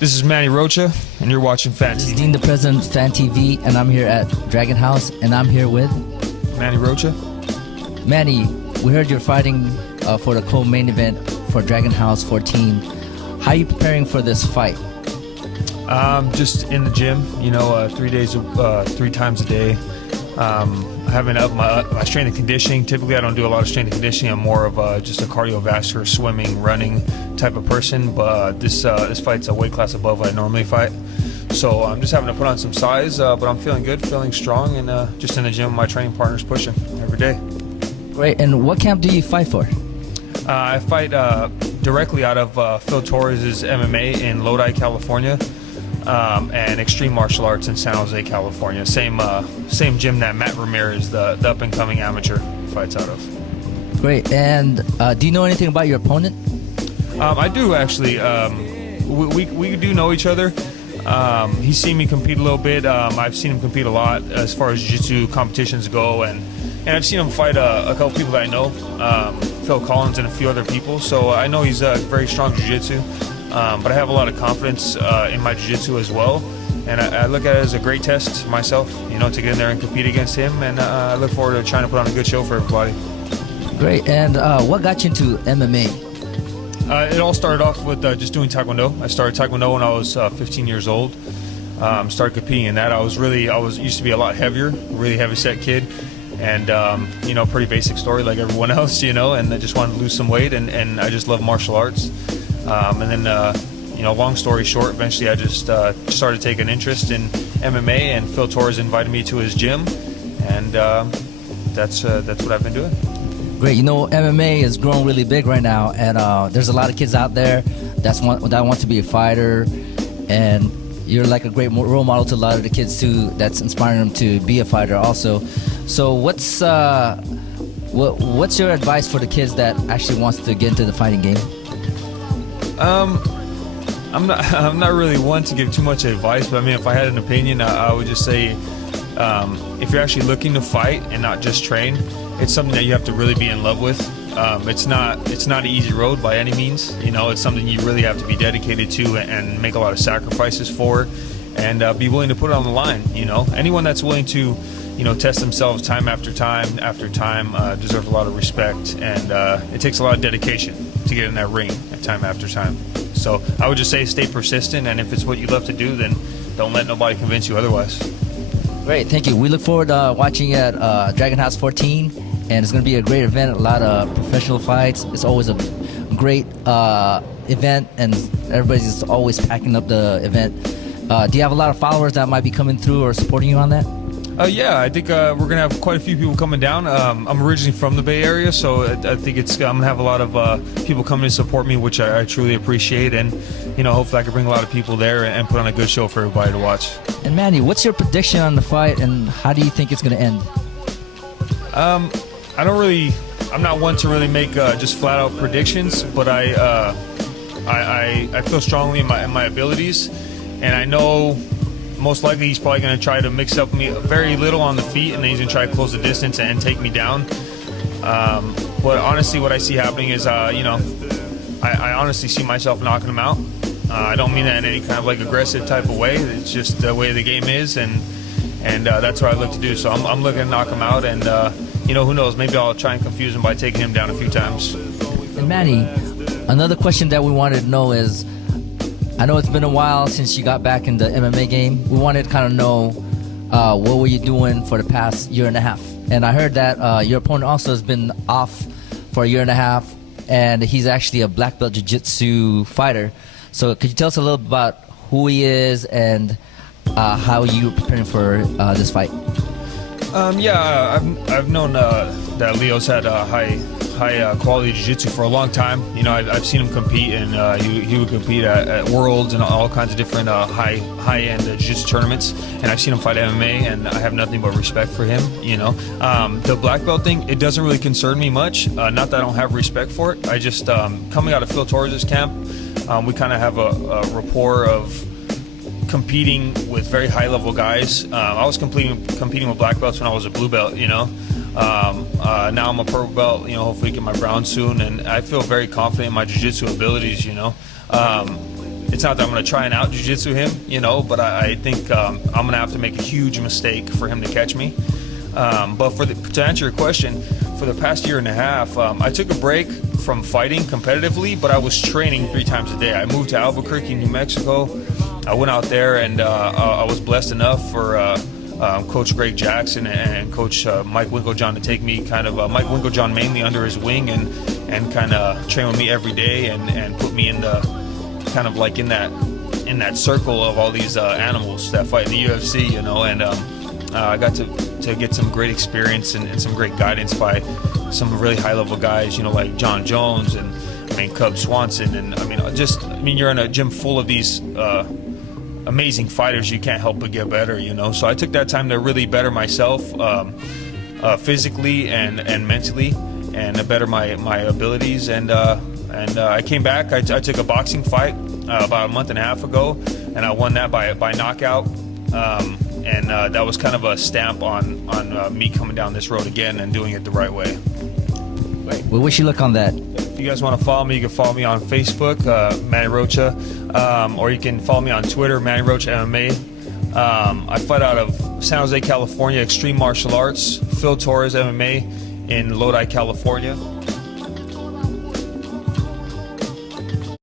This is Manny Rocha, and you're watching This is FANTV. Dean, the president of FANTV, and I'm here at Dragon House, and I'm here with Manny Rocha. Manny. We heard you're fighting for the co-main event for Dragon House 14. How are you preparing for this fight? Just in the gym, 3 times a day. I haven't upped my strength and conditioning. Typically, I don't do a lot of strength and conditioning. I'm more of just a cardiovascular, swimming, running type of person. But this fight's a weight class above what I normally fight. So I'm just having to put on some size, but I'm feeling good, feeling strong, and just in the gym with my training partners pushing every day. Great. And what camp do you fight for? I fight directly out of Phil Torres' MMA in Lodi, California. And Extreme Martial Arts in San Jose, California. Same gym that Matt Ramirez, the up-and-coming amateur, fights out of. Great. And do you know anything about your opponent? I do, actually. We do know each other. He's seen me compete a little bit. I've seen him compete a lot as far as jiu-jitsu competitions go, and I've seen him fight a couple people that I know, Phil Collins and a few other people. So I know he's very strong jiu-jitsu. But I have a lot of confidence in my jiu-jitsu as well, and I look at it as a great test myself, to get in there and compete against him, and I look forward to trying to put on a good show for everybody. Great. And what got you into MMA? It all started off with just doing Taekwondo. I started Taekwondo when I was 15 years old. Started competing in that. I used to be a lot heavier, really heavy-set kid, and pretty basic story like everyone else, and I just wanted to lose some weight, and I just love martial arts. And then, long story short, eventually I just started taking interest in MMA, and Phil Torres invited me to his gym, and that's what I've been doing. Great. MMA is growing really big right now, and there's a lot of kids out there that want to be a fighter, and you're like a great role model to a lot of the kids too. That's inspiring them to be a fighter also. So what's your advice for the kids that actually wants to get into the fighting game? I'm not really one to give too much advice, but I mean, if I had an opinion, I would just say, if you're actually looking to fight and not just train, it's something that you have to really be in love with. It's not an easy road by any means. It's something you really have to be dedicated to and make a lot of sacrifices for, and be willing to put it on the line. Anyone that's willing to, test themselves time after time deserves a lot of respect, and it takes a lot of dedication to get in that ring time after time. So I would just say stay persistent, and if it's what you love to do, then don't let nobody convince you otherwise. Great, thank you. We look forward to watching at Dragon House 14, and it's going to be a great event, a lot of professional fights. It's always a great event, and everybody's always packing up the event. Do you have a lot of followers that might be coming through or supporting you on that? Yeah, I think we're going to have quite a few people coming down. I'm originally from the Bay Area, so I think I'm going to have a lot of people coming to support me, which I truly appreciate. And, hopefully I can bring a lot of people there and put on a good show for everybody to watch. And Manny, what's your prediction on the fight, and how do you think it's going to end? I'm not one to really make just flat out predictions, but I feel strongly in my abilities, and I know most likely he's probably going to try to mix up me very little on the feet, and then he's going to try to close the distance and take me down. But honestly, what I see happening is, I honestly see myself knocking him out. I don't mean that in any kind of aggressive type of way. It's just the way the game is, and that's what I look to do. So I'm looking to knock him out, and who knows? Maybe I'll try and confuse him by taking him down a few times. And Manny, another question that we wanted to know is, I know it's been a while since you got back in the MMA game. We wanted to kind of know what were you doing for the past year and a half. And I heard that your opponent also has been off for a year and a half, and he's actually a black belt jiu-jitsu fighter. So could you tell us a little bit about who he is and how you're preparing for this fight? I've known that Leo's had high quality jiu-jitsu for a long time. I've seen him compete, and he would compete at Worlds and all kinds of different high-end jiu-jitsu tournaments, and I've seen him fight MMA, and I have nothing but respect for him. The black belt thing, it doesn't really concern me much. Not that I don't have respect for it. I just coming out of Phil Torres' camp, we kind of have a rapport of competing with very high-level guys. I was competing with black belts when I was a blue belt. Now I'm a purple belt, hopefully get my brown soon, and I feel very confident in my jiu-jitsu abilities, it's not that I'm going to try and out jiu-jitsu him, you know, but I think I'm going to have to make a huge mistake for him to catch me. But to answer your question, for the past year and a half, I took a break from fighting competitively, but I was training 3 times a day. I moved to Albuquerque, New Mexico. I went out there, and I was blessed enough for Coach Greg Jackson and Coach Mike Winklejohn to take me Mike Winklejohn mainly under his wing and kind of train with me every day and put me in the kind of like in that circle of all these animals that fight in the UFC, you know, and I got to get some great experience and some great guidance by some really high-level guys, you know, like John Jones and Cub Swanson, and you're in a gym full of these amazing fighters. You can't help but get better, you know. So I took that time to really better myself physically and mentally, and to better my abilities. And I came back. I took a boxing fight about a month and a half ago, and I won that by knockout. And that was kind of a stamp on me coming down this road again and doing it the right way. We wish you luck on that. If you guys want to follow me, you can follow me on Facebook, Manny Rocha, or you can follow me on Twitter, Manny Rocha MMA. I fight out of San Jose, California, Extreme Martial Arts, Phil Torres MMA in Lodi, California.